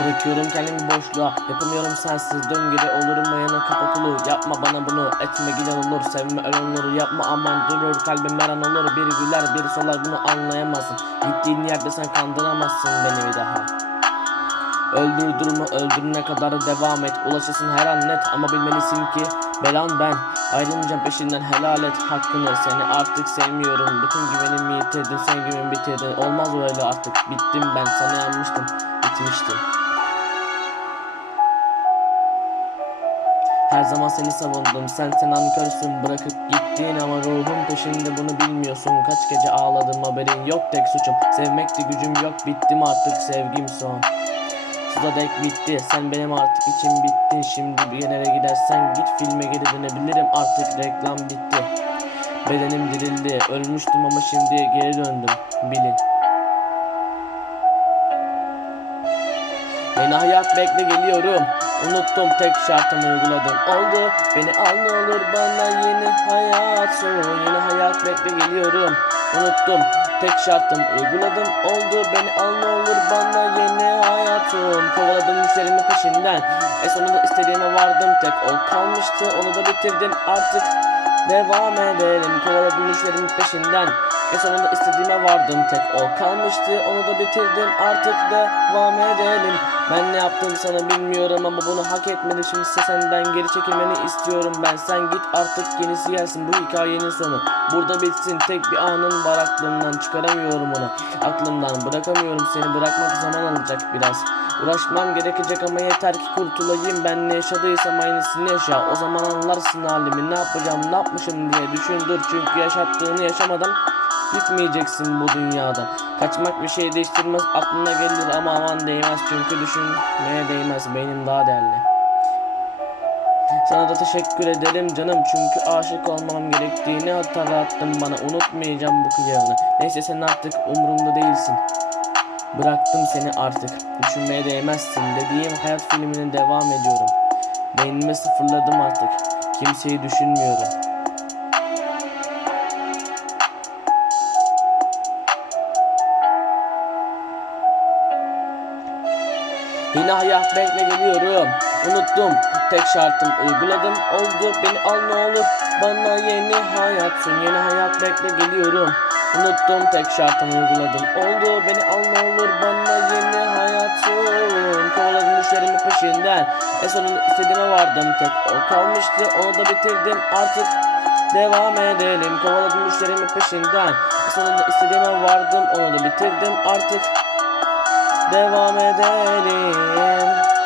Bırakıyorum kendimi boşluğa. Yapamıyorum sensiz. Döngüde olurum ayağına kapatılı Yapma bana bunu. Etme giden olur. Sevme ölen olur. Yapma aman durur. Kalbim her an olur. Bir güler bir solar. Bunu anlayamazsın. Gittiğin yerde sen kandıramazsın beni bir daha. Öldür durma öldürene kadar devam et. Ulaşasın her an net ama bilmelisin ki Belan ben. Ayrılmayacağım peşinden helal et hakkını. Seni artık sevmiyorum. Bütün güvenimi yitirdin sen güvenimi bitirdin. Olmaz öyle artık. Bittim ben sana yanmıştım. Bitmiştim. Her zaman seni savundum. Sen sen ankörsün Bırakıp gittin ama ruhum peşinde bunu bilmiyorsun. Kaç gece ağladım haberin yok tek suçum. Sevmekti gücüm yok bittim artık sevgim son Suda dek bitti. Sen benim artık için bittin Şimdi bir yere gidersen git filme geri dönebilirim. Artık reklam bitti. Bedenim dirildi. Ölmüştüm ama şimdi geri döndüm. Bilin. Yeni hayat bekle geliyorum. Unuttum tek şartımı uyguladım. Oldu beni al ne olur bana yeni hayat sor. Yeni hayat bekle geliyorum. Unuttum tek şartım uyguladım. Oldu beni al ne olur bana hayatım Kovaladım düşlerimin peşinden. E sonunda istediğime vardım. Tek o kalmıştı. Onu da bitirdim. Artık Devam edelim. Kovaladım düşlerimin peşinden. E sonunda istediğime vardım. Tek o kalmıştı. Onu da bitirdim. Artık devam edelim. Ben ne yaptım sana bilmiyorum ama bunu hak etmedi Şimdi senden geri çekilmeni istiyorum. Ben Sen git artık yenisi gelsin. Bu hikayenin sonu Burada bitsin. Tek bir anın var aklımdan. Çıkaramıyorum onu. Aklımdan Bırakamıyorum. Seni bırakmak zaman alacak biraz Uğraşmam gerekecek ama yeter ki kurtulayım. Ben ne yaşadıysam aynısını yaşa. O zaman anlarsın halimi. Ne yapacağım ne yapmışım diye düşündür. Çünkü yaşattığını yaşamadan Gitmeyeceksin bu dünyadan Kaçmak bir şey değiştirmez. Aklına gelir ama aman değmez. Çünkü düşünmeye değmez. Benim daha değerli. Sana da teşekkür ederim canım. Çünkü aşık olmam gerektiğini hatırlattın bana. Unutmayacağım bu kıyağını. Neyse sen artık umurumda değilsin Bıraktım seni artık. Düşünmeye değmezsin. Dediğim hayat filmine devam ediyorum. Beynimi sıfırladım artık. Kimseyi düşünmüyorum. Yine hayat bekle geliyorum. Unuttum. Tek şartım uyguladım. Oldu. Beni al ne olur. Bana yeni hayat sun. Yeni hayat bekle geliyorum. Unuttum. Tek şartımı uyguladım. Oldu. Beni al ne Düşlerimin peşinden. En sonunda istediğime vardım Tek o kalmıştı. Onu da bitirdim artık Devam edelim. Kovaladım düşlerimin peşinden. En sonunda istediğime vardım Onu da bitirdim artık Devam edelim